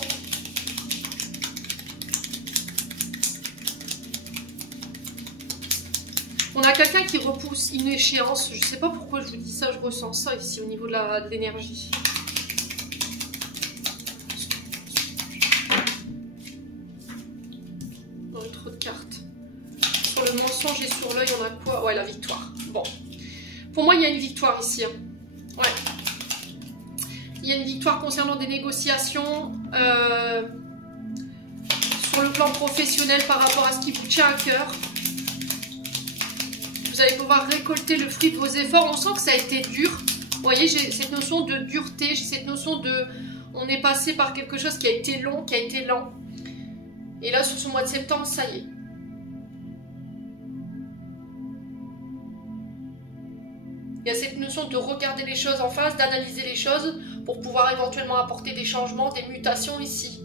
On a quelqu'un qui repousse une échéance. Je ne sais pas pourquoi je vous dis ça, je ressens ça ici au niveau de l'énergie. Dans le trop de cartes. Sur le mensonge et sur l'œil, on a quoi? Ouais, la victoire. Bon. Pour moi, il y a une victoire ici. Hein. Ouais. Il y a une victoire concernant des négociations sur le plan professionnel par rapport à ce qui vous tient à cœur. Vous allez pouvoir récolter le fruit de vos efforts. On sent que ça a été dur. Vous voyez, j'ai cette notion de dureté, j'ai cette notion de... On est passé par quelque chose qui a été long, qui a été lent. Et là, sur ce mois de septembre, ça y est. Il y a cette notion de regarder les choses en face, d'analyser les choses pour pouvoir éventuellement apporter des changements, des mutations ici.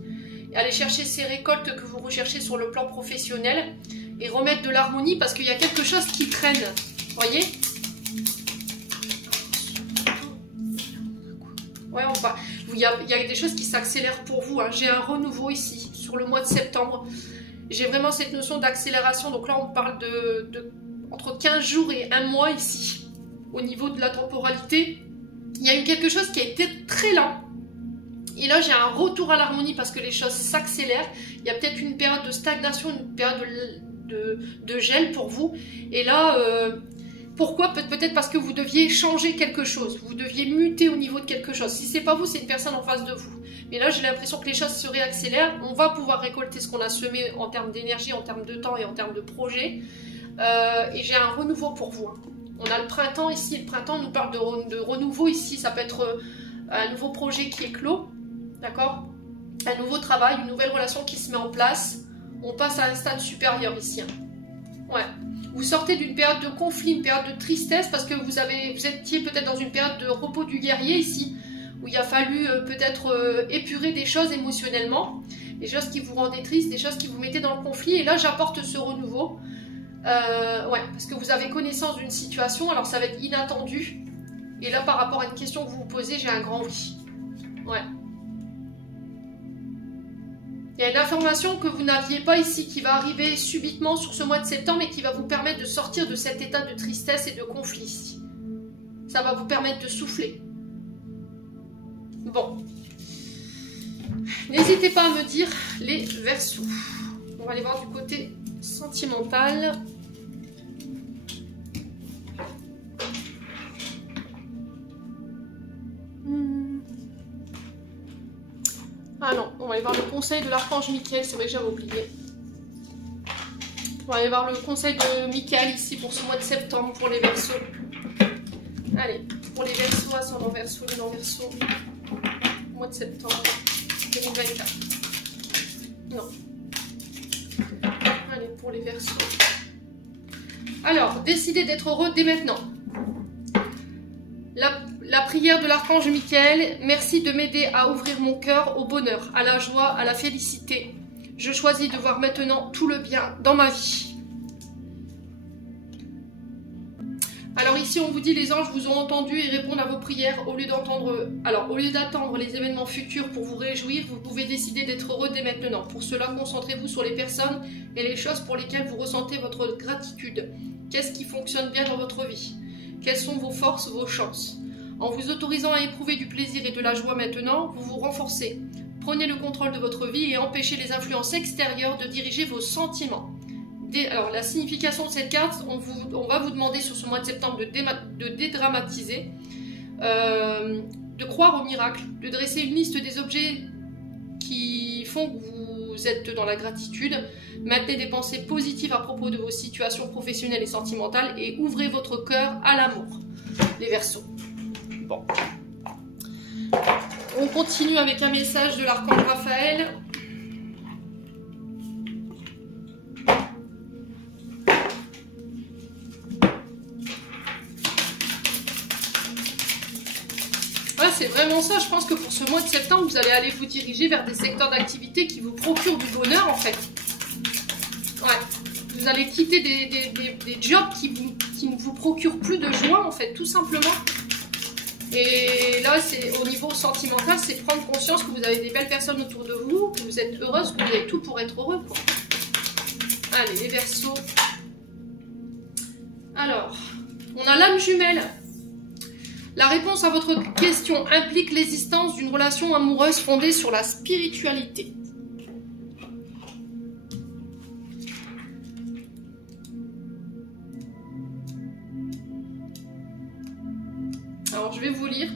Et aller chercher ces récoltes que vous recherchez sur le plan professionnel et remettre de l'harmonie parce qu'il y a quelque chose qui traîne. Vous voyez? Ouais, il y a des choses qui s'accélèrent pour vous. Hein. J'ai un renouveau ici sur le mois de septembre. J'ai vraiment cette notion d'accélération. Donc là, on parle de entre 15 jours et 1 mois ici. Au niveau de la temporalité, il y a eu quelque chose qui a été très lent. Et là, j'ai un retour à l'harmonie parce que les choses s'accélèrent. Il y a peut-être une période de stagnation, une période de gel pour vous. Et là, pourquoi? Peut-être parce que vous deviez changer quelque chose. Vous deviez muter au niveau de quelque chose. Si c'est pas vous, c'est une personne en face de vous. Mais là, j'ai l'impression que les choses se réaccélèrent. On va pouvoir récolter ce qu'on a semé en termes d'énergie, en termes de temps et en termes de projet. Et j'ai un renouveau pour vous. Hein. On a le printemps ici, le printemps nous parle de renouveau ici, ça peut être un nouveau projet qui est clos, d'accord? Un nouveau travail, une nouvelle relation qui se met en place, on passe à un stade supérieur ici. Hein. Ouais. Vous sortez d'une période de conflit, une période de tristesse, parce que vous étiez peut-être dans une période de repos du guerrier ici, où il a fallu peut-être épurer des choses émotionnellement, des choses qui vous rendaient triste, des choses qui vous mettaient dans le conflit, et là j'apporte ce renouveau. Ouais, parce que vous avez connaissance d'une situation, alors ça va être inattendu. Et là, par rapport à une question que vous vous posez, j'ai un grand oui. Ouais. Il y a une information que vous n'aviez pas ici qui va arriver subitement sur ce mois de septembre et qui va vous permettre de sortir de cet état de tristesse et de conflit ici. Ça va vous permettre de souffler. Bon. N'hésitez pas à me dire les Verseaux. On va aller voir du côté sentimental. Ah non, on va aller voir le conseil de l'archange Michael, c'est vrai que j'avais oublié. On va aller voir le conseil de Michael ici pour ce mois de septembre pour les Verseaux. Allez, pour les Verseaux, ascendant Verseau, lunan Verseau, mois de septembre 2024. Non. Allez, pour les Verseaux. Alors, décidez d'être heureux dès maintenant. La prière de l'archange Michael, merci de m'aider à ouvrir mon cœur au bonheur, à la joie, à la félicité. Je choisis de voir maintenant tout le bien dans ma vie. Alors ici, on vous dit, les anges vous ont entendu et répondent à vos prières au lieu d'attendre les événements futurs pour vous réjouir, vous pouvez décider d'être heureux dès maintenant. Pour cela, concentrez-vous sur les personnes et les choses pour lesquelles vous ressentez votre gratitude. Qu'est-ce qui fonctionne bien dans votre vie? Quelles sont vos forces, vos chances? En vous autorisant à éprouver du plaisir et de la joie maintenant, vous vous renforcez. Prenez le contrôle de votre vie et empêchez les influences extérieures de diriger vos sentiments. Alors, la signification de cette carte, on va vous demander sur ce mois de septembre de dédramatiser, de croire au miracle, de dresser une liste des objets qui font que vous êtes dans la gratitude. Maintenez des pensées positives à propos de vos situations professionnelles et sentimentales et ouvrez votre cœur à l'amour. Les Verseaux. Bon. On continue avec un message de l'archange Raphaël. c'est vraiment ça. Je pense que pour ce mois de septembre, vous allez aller vous diriger vers des secteurs d'activité qui vous procurent du bonheur, en fait. Ouais. Vous allez quitter des jobs qui ne vous procurent plus de joie, en fait, tout simplement. Et là, c'est au niveau sentimental, c'est prendre conscience que vous avez des belles personnes autour de vous, que vous êtes heureuse, que vous avez tout pour être heureux, quoi. Allez, les Verseaux. Alors, on a l'âme jumelle. La réponse à votre question implique l'existence d'une relation amoureuse fondée sur la spiritualité. Alors, je vais vous lire.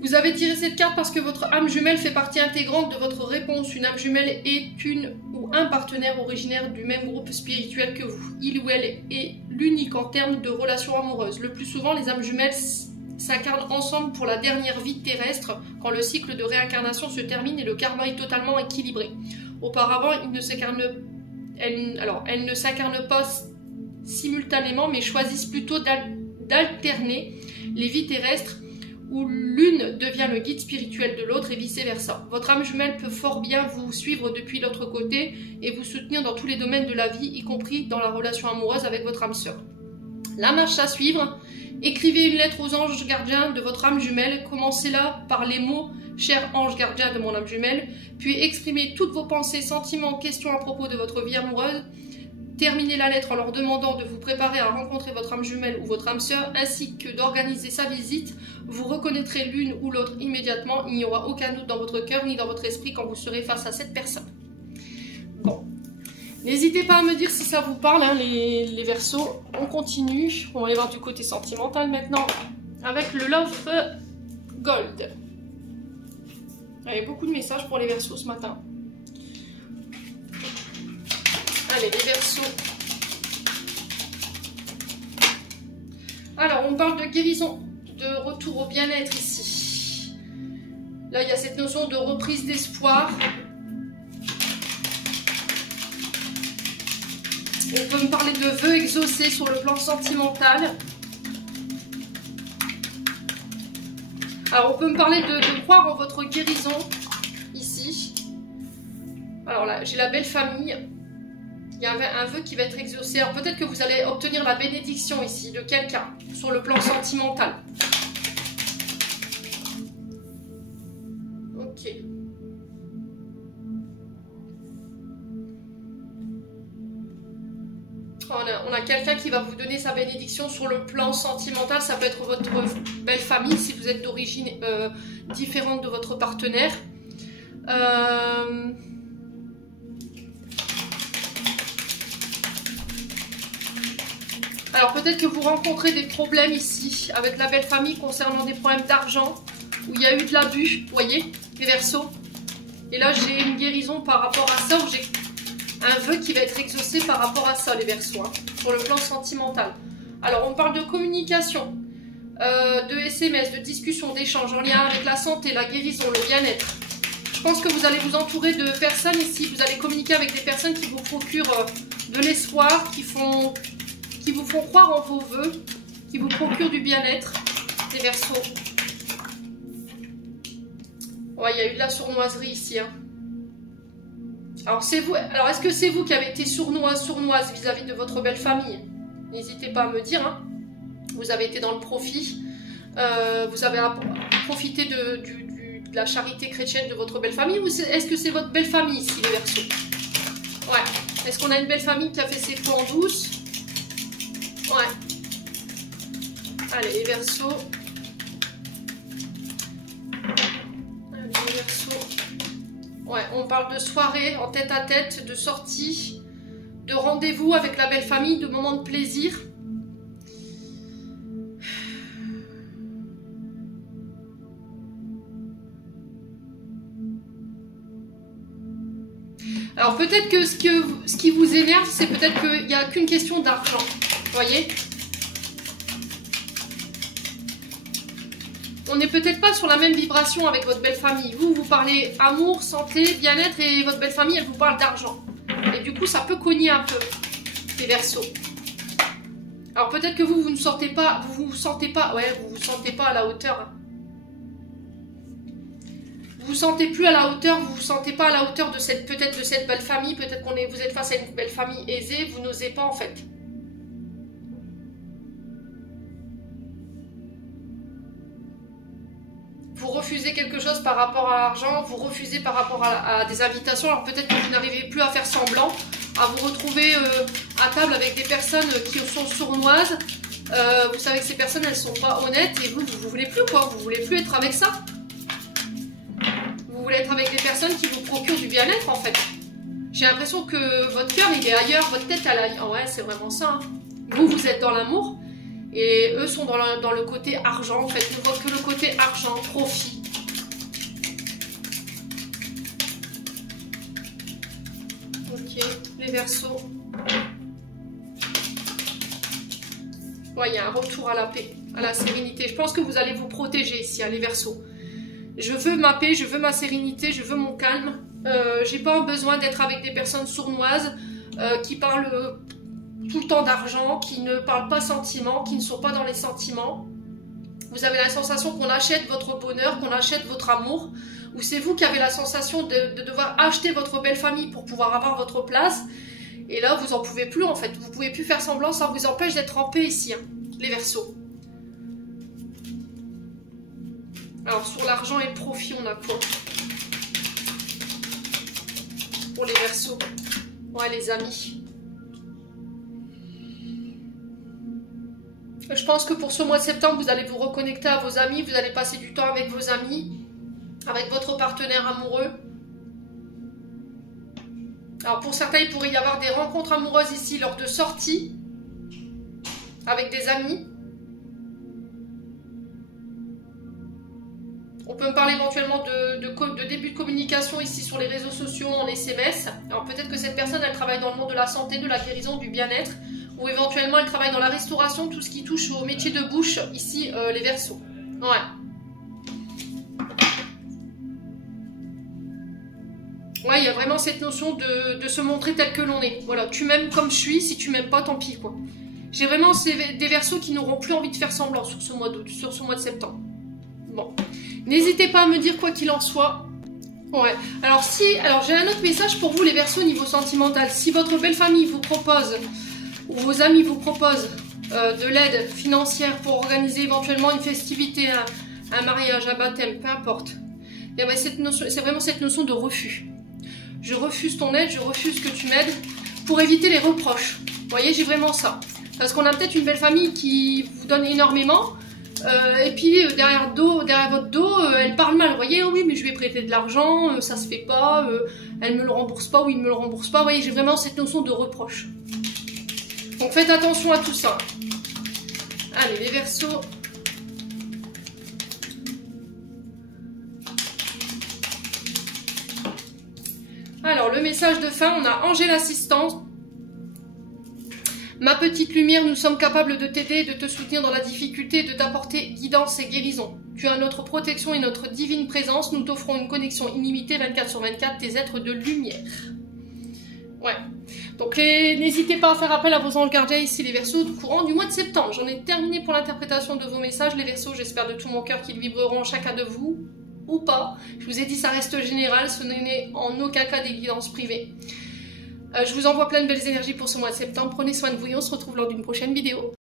Vous avez tiré cette carte parce que votre âme jumelle fait partie intégrante de votre réponse. Une âme jumelle est une ou un partenaire originaire du même groupe spirituel que vous. Il ou elle est l'unique en termes de relations amoureuses. Le plus souvent, les âmes jumelles s'incarnent ensemble pour la dernière vie terrestre, quand le cycle de réincarnation se termine et le karma est totalement équilibré. Auparavant, elles ne s'incarnent pas simultanément, mais choisissent plutôt d'alterner les vies terrestres où l'une devient le guide spirituel de l'autre et vice-versa. Votre âme jumelle peut fort bien vous suivre depuis l'autre côté et vous soutenir dans tous les domaines de la vie, y compris dans la relation amoureuse avec votre âme sœur. La marche à suivre: écrivez une lettre aux anges gardiens de votre âme jumelle, commencez-la par les mots « Cher ange gardien de mon âme jumelle », puis exprimez toutes vos pensées, sentiments, questions à propos de votre vie amoureuse. Terminez la lettre en leur demandant de vous préparer à rencontrer votre âme jumelle ou votre âme sœur, ainsi que d'organiser sa visite. Vous reconnaîtrez l'une ou l'autre immédiatement. Il n'y aura aucun doute dans votre cœur ni dans votre esprit quand vous serez face à cette personne. Bon, n'hésitez pas à me dire si ça vous parle, hein, les Verseaux. On continue. On va aller voir du côté sentimental maintenant avec le Love Gold. Il y avait beaucoup de messages pour les Verseaux ce matin. Allez, les Verseaux. Alors, on parle de guérison, de retour au bien-être ici. Là, il y a cette notion de reprise d'espoir. On peut me parler de vœux exaucés sur le plan sentimental. Alors, on peut me parler de croire en votre guérison ici. Alors là, j'ai la belle famille. Il y a un vœu qui va être exaucé. Alors peut-être que vous allez obtenir la bénédiction ici de quelqu'un sur le plan sentimental. Ok. On a quelqu'un qui va vous donner sa bénédiction sur le plan sentimental. Ça peut être votre belle famille si vous êtes d'origine différente de votre partenaire. Alors peut-être que vous rencontrez des problèmes ici avec la belle famille concernant des problèmes d'argent où il y a eu de l'abus, vous voyez, les Verseaux. Et là j'ai une guérison par rapport à ça, où j'ai un vœu qui va être exaucé par rapport à ça, les Verseaux, hein, sur le plan sentimental. Alors on parle de communication, de SMS, de discussion, d'échange en lien avec la santé, la guérison, le bien-être. Je pense que vous allez vous entourer de personnes ici, vous allez communiquer avec des personnes qui vous procurent de l'espoir, qui vous font croire en vos vœux, qui vous procurent du bien-être, les Verseaux. Ouais, il y a eu de la sournoiserie ici. Hein. Alors, c'est vous. Alors, est-ce que c'est vous qui avez été sournoise vis-à-vis de votre belle famille? N'hésitez pas à me dire. Hein. Vous avez été dans le profit. Vous avez profité de la charité chrétienne de votre belle famille, ou est-ce que c'est votre belle famille ici, les Verseaux? Ouais. Est-ce qu'on a une belle famille qui a fait ses coups en douce? Ouais. Allez, les Verseaux. Allez, les Verseaux. Ouais, on parle de soirée en tête-à-tête, de sortie, de rendez-vous avec la belle famille, de moments de plaisir. Alors peut-être que ce qui vous énerve, c'est peut-être qu'il n'y a qu'une question d'argent. Vous voyez? On n'est peut-être pas sur la même vibration avec votre belle famille. Vous parlez amour, santé, bien-être, et votre belle famille, elle vous parle d'argent. Et du coup, ça peut cogner un peu, les Verseaux. Alors peut-être que vous ne sentez pas, vous vous sentez pas à la hauteur. Vous vous sentez plus à la hauteur, vous vous sentez pas à la hauteur de cette, peut-être de cette belle famille, peut-être vous êtes face à une belle famille aisée, vous n'osez pas en fait. Vous refusez quelque chose par rapport à l'argent, vous refusez par rapport à des invitations, alors peut-être que vous n'arrivez plus à faire semblant, à vous retrouver à table avec des personnes qui sont sournoises. Vous savez que ces personnes, elles sont pas honnêtes et vous voulez plus quoi, vous voulez plus être avec ça. Vous voulez être avec des personnes qui vous procurent du bien-être en fait. J'ai l'impression que votre cœur il est ailleurs, votre tête elle a... Oh ouais, c'est vraiment ça. Hein. Vous êtes dans l'amour. Et eux sont dans le côté argent, en fait, ne voient que le côté argent, profit. Ok, les Verseaux. Ouais, il y a un retour à la paix, à la sérénité. Je pense que vous allez vous protéger ici, hein, les Verseaux. Je veux ma paix, je veux ma sérénité, je veux mon calme. J'ai pas besoin d'être avec des personnes sournoises qui parlent... tout le temps d'argent, qui ne parlent pas sentiments, qui ne sont pas dans les sentiments. Vous avez la sensation qu'on achète votre bonheur, qu'on achète votre amour, ou c'est vous qui avez la sensation de devoir acheter votre belle famille pour pouvoir avoir votre place. Et là, vous n'en pouvez plus en fait. Vous ne pouvez plus faire semblant, ça vous empêche d'être en paix ici, hein, les Verseaux. Alors, sur l'argent et le profit, on a quoi pour les Verseaux? Ouais, les amis. Je pense que pour ce mois de septembre, vous allez vous reconnecter à vos amis, vous allez passer du temps avec vos amis, avec votre partenaire amoureux. Alors pour certains, il pourrait y avoir des rencontres amoureuses ici lors de sorties avec des amis. On peut me parler éventuellement de début de communication ici sur les réseaux sociaux, en SMS. Alors peut-être que cette personne, elle travaille dans le monde de la santé, de la guérison, du bien-être. Ou éventuellement elle travaille dans la restauration, tout ce qui touche au métier de bouche, ici les Verseaux. Ouais. Ouais, il y a vraiment cette notion de se montrer tel que l'on est. Voilà, tu m'aimes comme je suis, si tu m'aimes pas, tant pis quoi. J'ai vraiment des Verseaux qui n'auront plus envie de faire semblant sur ce mois d'août, sur ce mois de septembre. Bon. N'hésitez pas à me dire quoi qu'il en soit. Ouais. Alors j'ai un autre message pour vous les Verseaux niveau sentimental. Si votre belle famille vous propose... ou vos amis vous proposent de l'aide financière pour organiser éventuellement une festivité, un mariage, un baptême, peu importe. C'est vraiment cette notion de refus. Je refuse ton aide, je refuse que tu m'aides pour éviter les reproches. Vous voyez, j'ai vraiment ça. Parce qu'on a peut-être une belle famille qui vous donne énormément et puis derrière votre dos, elle parle mal. Vous voyez, oh oui, mais je lui ai prêté de l'argent, ça se fait pas, elle me le rembourse pas ou il me le rembourse pas. Vous voyez, j'ai vraiment cette notion de reproche. Donc faites attention à tout ça. Allez, les Verseaux. Alors, le message de fin, on a Angèle Assistante. Ma petite lumière, nous sommes capables de t'aider, de te soutenir dans la difficulté, de t'apporter guidance et guérison. Tu as notre protection et notre divine présence. Nous t'offrons une connexion illimitée 24/24, tes êtres de lumière. Ouais. Donc n'hésitez pas à faire appel à vos anges gardiens ici les Verseaux courant du mois de septembre. J'en ai terminé pour l'interprétation de vos messages les Verseaux. J'espère de tout mon cœur qu'ils vibreront chacun de vous ou pas. Je vous ai dit ça reste général, ce n'est en aucun cas des guidances privées. Je vous envoie plein de belles énergies pour ce mois de septembre. Prenez soin de vous et on se retrouve lors d'une prochaine vidéo.